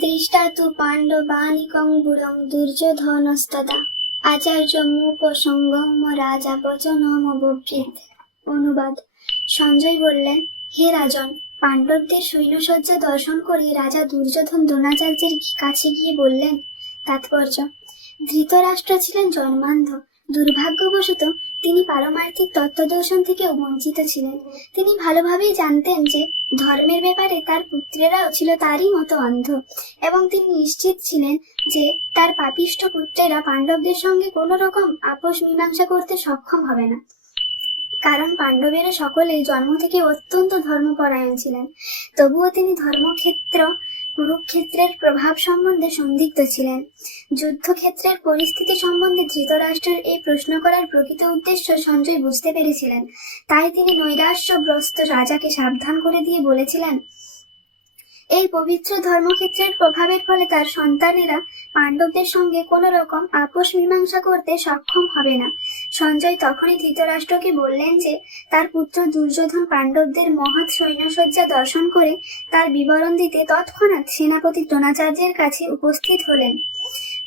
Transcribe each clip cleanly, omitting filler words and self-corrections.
দৃষ্টা তু পাণ্ডবানিকং বুড়ং দুর্যোধনস্তদা আচার্যমুপসঙ্গম রাজা বচনমবব্রীত। অনুবাদ: সঞ্জয় বললেন, হে রাজন, পাণ্ডবদের সৈন্যসজ্জা দর্শন করে রাজা দুর্যোধন দ্রোণাচার্যের কাছে গিয়ে বললেন। তাৎপর্য: ধৃতরাষ্ট্র ছিলেন জন্মান্ধ। দুর্ভাগ্যবশত তিনি পারমার্থিক তত্ত্বদর্শন থেকে বঞ্চিত ছিলেন। তিনি ভালোভাবেই জানতেন যে ধর্মের ব্যাপারে তার পুত্রেরাও ছিল তারই মতো অন্ধ, এবং তিনি নিশ্চিত ছিলেন যে তার পাপিষ্ঠ পুত্রেরা পাণ্ডবদের সঙ্গে কোনো রকম আপোষ মীমাংসা করতে সক্ষম হবে না, কারণ পাণ্ডবেরা সকলেই জন্ম থেকে অত্যন্ত ধর্মপরায়ণ ছিলেন। তবুও তিনি ধর্মক্ষেত্র কুরুক্ষেত্রের প্রভাব সম্বন্ধে সন্দিগ্ধ ছিলেন। যুদ্ধক্ষেত্রের পরিস্থিতি সম্বন্ধে ধৃতরাষ্ট্রের এই প্রশ্ন করার প্রকৃত উদ্দেশ্য সঞ্জয় বুঝতে পেরেছিলেন। তাই তিনি নৈরাশ্যগ্রস্ত রাজাকে সাবধান করে দিয়ে বলেছিলেন, এই পবিত্র ধর্মক্ষেত্রের প্রভাবের ফলে তার সন্তানেরা পাণ্ডবদের সঙ্গে কোনো রকম আপোষ মীমাংসা করতে সক্ষম হবে না। সঞ্জয় তখনই ধৃতরাষ্ট্রকে বললেন যে তার পুত্র দুর্যোধন পাণ্ডবদের মহৎ সৈন্যসজ্জা দর্শন করে তার বিবরণ দিতে তৎক্ষণাৎ সেনাপতি দ্রোণাচার্যের কাছে উপস্থিত হলেন।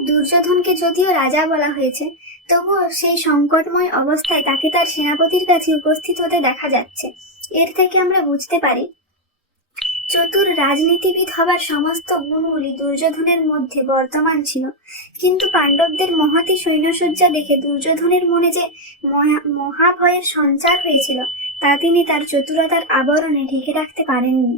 দুর্যোধনকে যদিও রাজা বলা হয়েছে, তবুও সেই সংকটময় অবস্থায় তাকে তার সেনাপতির কাছে উপস্থিত হতে দেখা যাচ্ছে। এর থেকে আমরা বুঝতে পারি, চতুর রাজনীতিবিদ হবার সমস্ত গুণগুলি দুর্যোধনের মধ্যে বর্তমান ছিল, কিন্তু পাণ্ডবদের মহতী সৈন্যসজ্জা দেখে দুর্যোধনের মনে যে মহাভয়ের সঞ্চার হয়েছিল তা তিনি তার চতুরতার আবরণে ঢেকে রাখতে পারেননি।